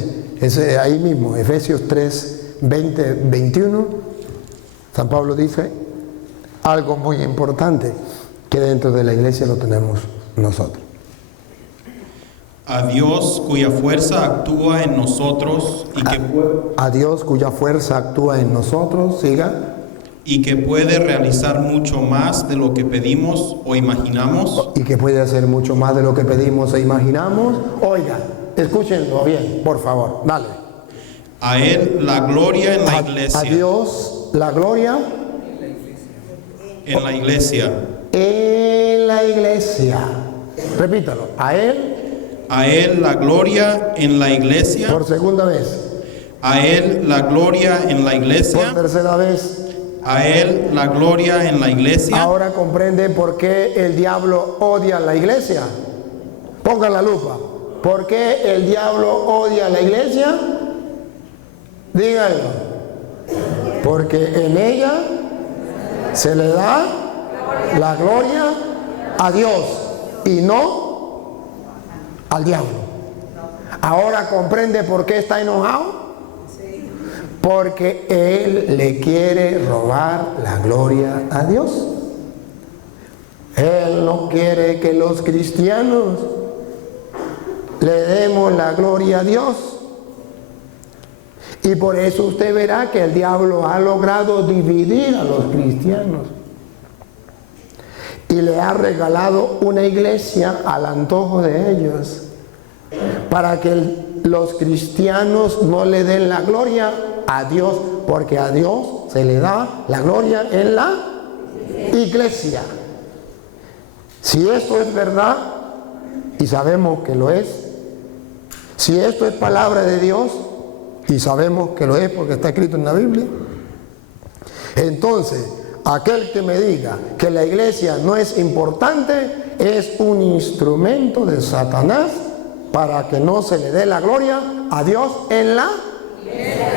ahí mismo, Efesios 3, 20, 21, San Pablo dice algo muy importante que dentro de la iglesia lo tenemos nosotros. A Dios cuya fuerza actúa en nosotros a Dios cuya fuerza actúa en nosotros, siga, y que puede realizar mucho más de lo que pedimos o imaginamos. Y que puede hacer mucho más de lo que pedimos e imaginamos. Oigan, escúchenlo bien, por favor, dale. A Él la gloria en la iglesia. A Dios la gloria En la iglesia. en la iglesia. Repítalo. A Él. A Él la gloria en la iglesia. Por segunda vez. A Él la gloria en la Por iglesia. tercera vez. A Él la gloria en la iglesia. Ahora comprende por qué el diablo odia la iglesia. Pongan la lupa. ¿Por qué el diablo odia la iglesia? Díganlo. Porque en ella se le da la gloria a Dios y no al diablo. Ahora comprende por qué está enojado. Porque él le quiere robar la gloria a Dios. Él no quiere que los cristianos le demos la gloria a Dios. Y por eso usted verá que el diablo ha logrado dividir a los cristianos. Y le ha regalado una iglesia al antojo de ellos. Para que los cristianos no le den la gloria a Dios, porque a Dios se le da la gloria en la iglesia. Si esto es verdad, y sabemos que lo es, si esto es palabra de Dios, y sabemos que lo es porque está escrito en la Biblia, entonces aquel que me diga que la iglesia no es importante es un instrumento de Satanás para que no se le dé la gloria a Dios en la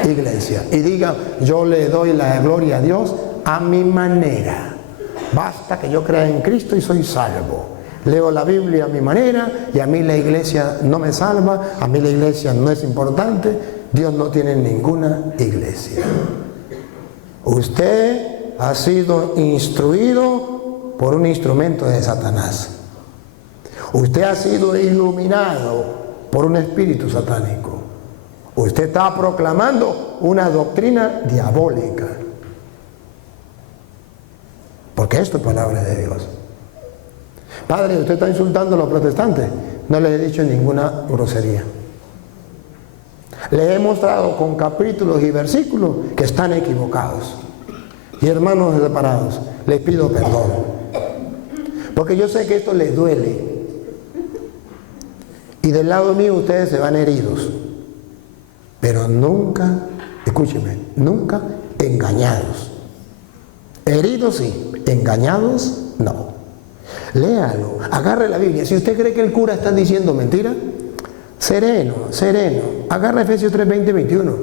iglesia. Y diga, yo le doy la gloria a Dios a mi manera. Basta que yo crea en Cristo y soy salvo. Leo la Biblia a mi manera y a mí la iglesia no me salva, a mí la iglesia no es importante, Dios no tiene ninguna iglesia. Usted ha sido instruido por un instrumento de Satanás. Usted ha sido iluminado por un espíritu satánico. Usted está proclamando una doctrina diabólica. Porque esto es palabra de Dios. Padre, usted está insultando a los protestantes. No les he dicho ninguna grosería. Les he mostrado con capítulos y versículos que están equivocados. Y hermanos separados, les pido perdón. Porque yo sé que esto les duele. Y del lado mío ustedes se van heridos. Pero nunca, escúcheme, nunca engañados. Heridos sí, engañados no. Léalo, agarre la Biblia. Si usted cree que el cura está diciendo mentira, sereno, sereno. Agarre Efesios 3, 20, 21.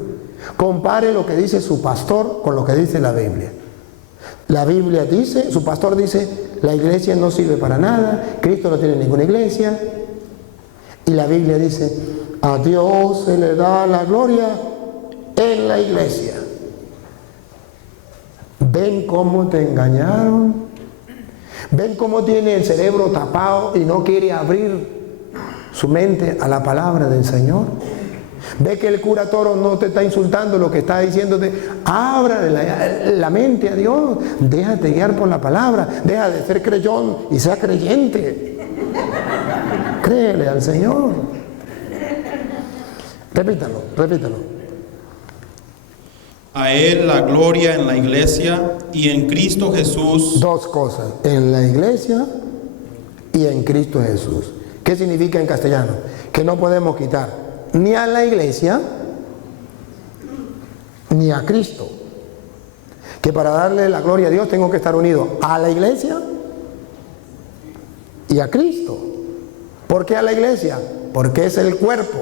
Compare lo que dice su pastor con lo que dice la Biblia. La Biblia dice, su pastor dice, la iglesia no sirve para nada, Cristo no tiene ninguna iglesia. Y la Biblia dice, a Dios se le da la gloria en la iglesia. ¿Ven cómo te engañaron? ¿Ven cómo tiene el cerebro tapado y no quiere abrir su mente a la palabra del Señor? ¿Ve que el cura Toro no te está insultando, lo que está diciéndote? Ábrale la mente a Dios, déjate guiar por la palabra, deja de ser creyón y sea creyente. Créele al Señor. Repítalo, repítalo. A Él la gloria en la iglesia y en Cristo Jesús. Dos cosas, en la iglesia y en Cristo Jesús. ¿Qué significa en castellano? Que no podemos quitar ni a la iglesia ni a Cristo. Que para darle la gloria a Dios tengo que estar unido a la iglesia y a Cristo. ¿Por qué a la iglesia? Porque es el cuerpo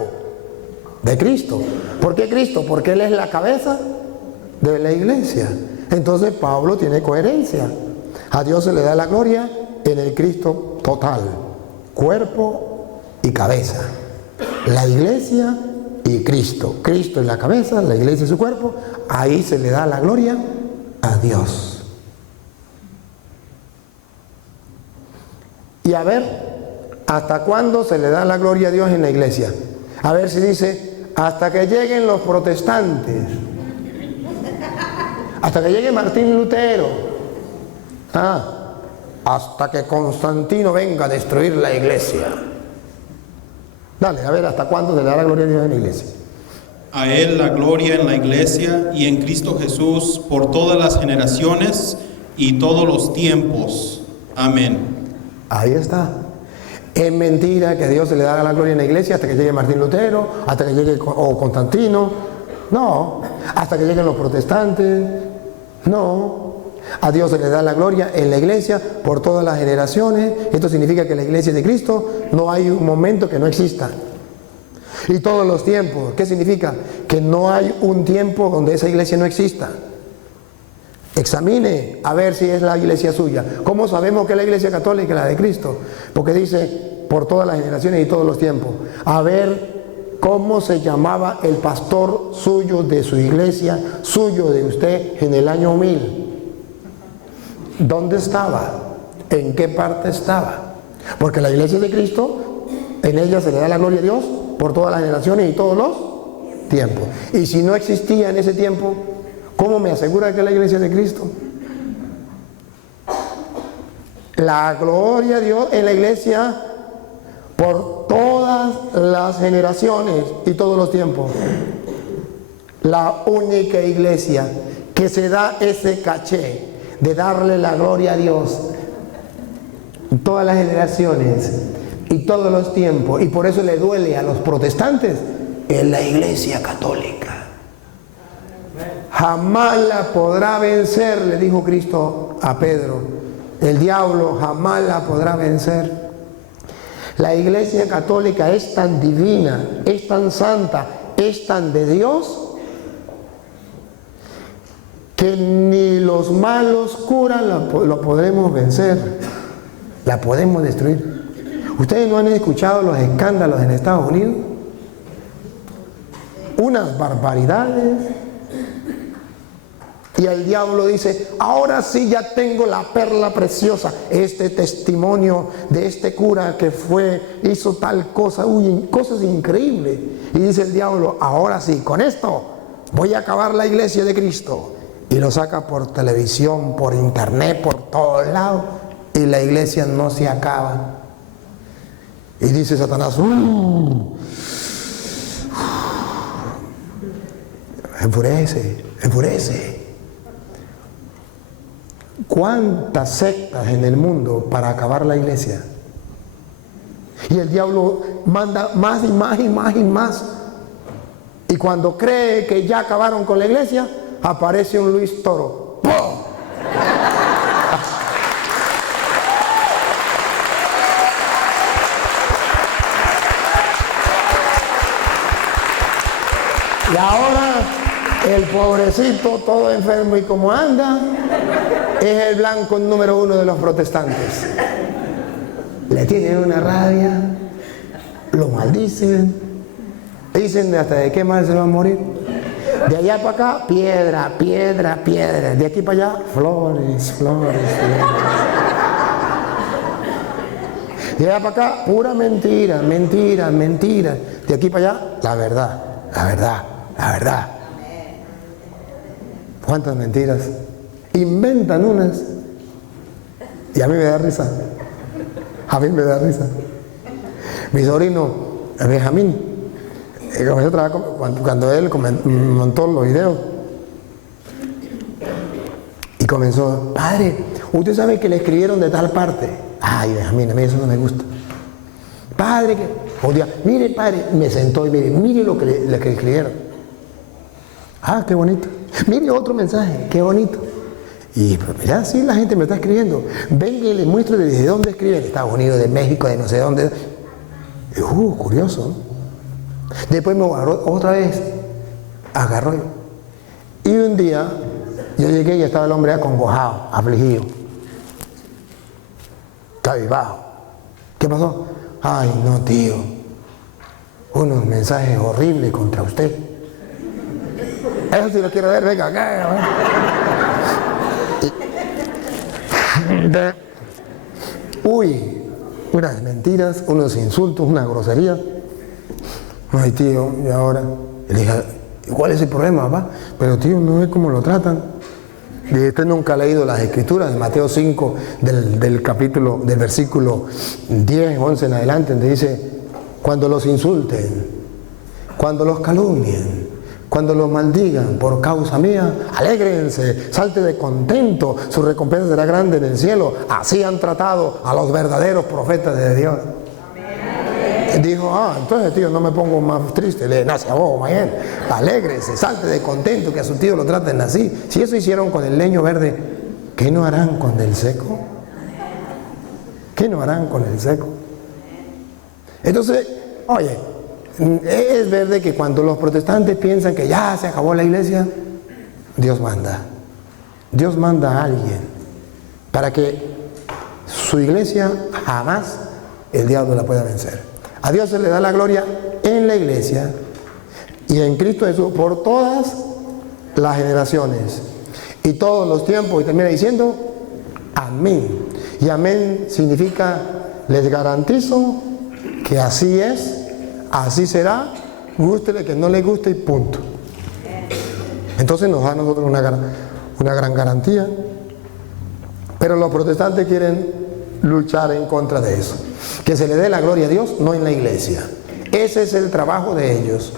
de Cristo. ¿Por qué Cristo? Porque Él es la cabeza de la iglesia. Entonces Pablo tiene coherencia. A Dios se le da la gloria en el Cristo total, cuerpo y cabeza. La iglesia y Cristo. Cristo es la cabeza, la iglesia es su cuerpo. Ahí se le da la gloria a Dios. Y a ver, ¿hasta cuándo se le da la gloria a Dios en la iglesia? A ver si dice, hasta que lleguen los protestantes. hasta que llegue Martín Lutero, hasta que Constantino venga a destruir la iglesia. Dale, a ver, ¿hasta cuándo se le da la gloria a Dios en la iglesia? A Él la gloria en la iglesia y en Cristo Jesús por todas las generaciones y todos los tiempos. Amén. Ahí está. Es mentira que a Dios se le da la gloria en la iglesia hasta que llegue Martín Lutero, hasta que llegue Constantino. No. Hasta que lleguen los protestantes. No. A Dios se le da la gloria en la iglesia por todas las generaciones. Esto significa que la iglesia de Cristo no hay un momento que no exista. Y todos los tiempos. ¿Qué significa? Que no hay un tiempo donde esa iglesia no exista. Examine a ver si es la iglesia suya. ¿Cómo sabemos que es la iglesia católica es la de Cristo? Porque dice por todas las generaciones y todos los tiempos. A ver cómo se llamaba el pastor suyo de su iglesia, suyo de usted en el año 1000. ¿Dónde estaba? ¿En qué parte estaba? Porque la iglesia de Cristo, en ella se le da la gloria a Dios por todas las generaciones y todos los tiempos. Y si no existía en ese tiempo, ¿cómo me asegura que es la iglesia de Cristo? La gloria a Dios en la iglesia por todas las generaciones y todos los tiempos. La única iglesia que se da ese caché de darle la gloria a Dios en todas las generaciones y todos los tiempos, y por eso le duele a los protestantes, es la iglesia católica. Jamás la podrá vencer, le dijo Cristo a Pedro. El diablo jamás la podrá vencer. La iglesia católica es tan divina, es tan santa, es tan de Dios, que ni los malos curas lo podremos vencer, la podemos destruir. ¿Ustedes no han escuchado los escándalos en Estados Unidos? Unas barbaridades. Y el diablo dice, ahora sí ya tengo la perla preciosa, este testimonio de este cura que hizo tal cosa, cosas increíbles. Y dice el diablo, ahora sí, con esto voy a acabar la iglesia de Cristo. Y lo saca por televisión, por internet, por todos lados, y la iglesia no se acaba. Y dice Satanás, enfurece. ¿Cuántas sectas en el mundo para acabar la iglesia? Y el diablo manda más y más y más y más. Y cuando cree que ya acabaron con la iglesia, aparece un Luis Toro. ¡Pum! Y ahora el pobrecito, todo enfermo y como anda, es el blanco número 1 de los protestantes. Le tienen una rabia, lo maldicen, dicen hasta de qué mal se va a morir. De allá para acá, piedra. De aquí para allá, flores. De allá para acá, pura mentira. De aquí para allá, la verdad. ¿Cuántas mentiras? Inventan unas. Y a mí me da risa. Mi sobrino, Benjamín, comenzó a trabajar cuando él montó los videos. Y comenzó, padre, usted sabe que le escribieron de tal parte. Ay, Benjamín, a mí eso no me gusta. Padre, mire, padre, me sentó y mire lo que le escribieron. Ah, qué bonito. Mire otro mensaje, qué bonito. Y ya sí, la gente me está escribiendo. Venga y le muestro desde dónde escriben. De Estados Unidos, de México, de no sé dónde. Curioso. Después me agarró otra vez. Y un día yo llegué y estaba el hombre acongojado, afligido, cabizbajo. ¿Qué pasó? Ay, no, tío. Unos mensajes horribles contra usted. Eso sí lo quiero ver, venga acá. Unas mentiras, unos insultos, una grosería. Ay, tío, y ahora. Le dije, ¿cuál es el problema, papá? Pero tío, no es como lo tratan. Y usted nunca ha leído las escrituras de Mateo 5, del versículo 10, 11 en adelante, donde dice: cuando los insulten, cuando los calumnien, cuando los maldigan por causa mía, alégrense, salte de contento, su recompensa será grande en el cielo. Así han tratado a los verdaderos profetas de Dios. Dijo: entonces, tío, no me pongo más triste. Le nace a vos, mañana. Alégrese, salte de contento, que a su tío lo traten así. Si eso hicieron con el leño verde, ¿qué no harán con el seco? ¿Qué no harán con el seco? Entonces, oye, es verdad que cuando los protestantes piensan que ya se acabó la iglesia, Dios manda. Dios manda a alguien para que su iglesia jamás el diablo la pueda vencer. A Dios se le da la gloria en la iglesia y en Cristo Jesús por todas las generaciones y todos los tiempos. Y termina diciendo: amén. Y amén significa: les garantizo que así es, así será, gústele que no le guste y punto. Entonces nos da a nosotros una gran garantía. Pero los protestantes quieren luchar en contra de eso. Que se le dé la gloria a Dios, no en la iglesia. Ese es el trabajo de ellos.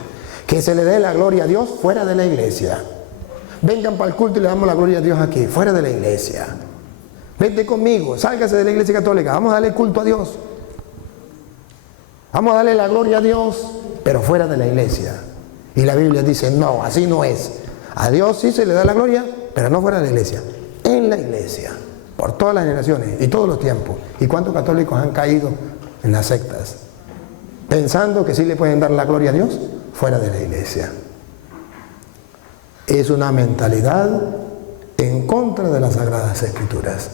Que se le dé la gloria a Dios fuera de la iglesia. Vengan para el culto y le damos la gloria a Dios aquí, fuera de la iglesia. Vente conmigo, sálgase de la iglesia católica, vamos a darle culto a Dios. Vamos a darle la gloria a Dios, pero fuera de la iglesia. Y la Biblia dice: no, así no es. A Dios sí se le da la gloria, pero no fuera de la iglesia. En la iglesia. Por todas las generaciones y todos los tiempos. ¿Y cuántos católicos han caído en las sectas? Pensando que sí le pueden dar la gloria a Dios fuera de la iglesia. Es una mentalidad en contra de las Sagradas Escrituras.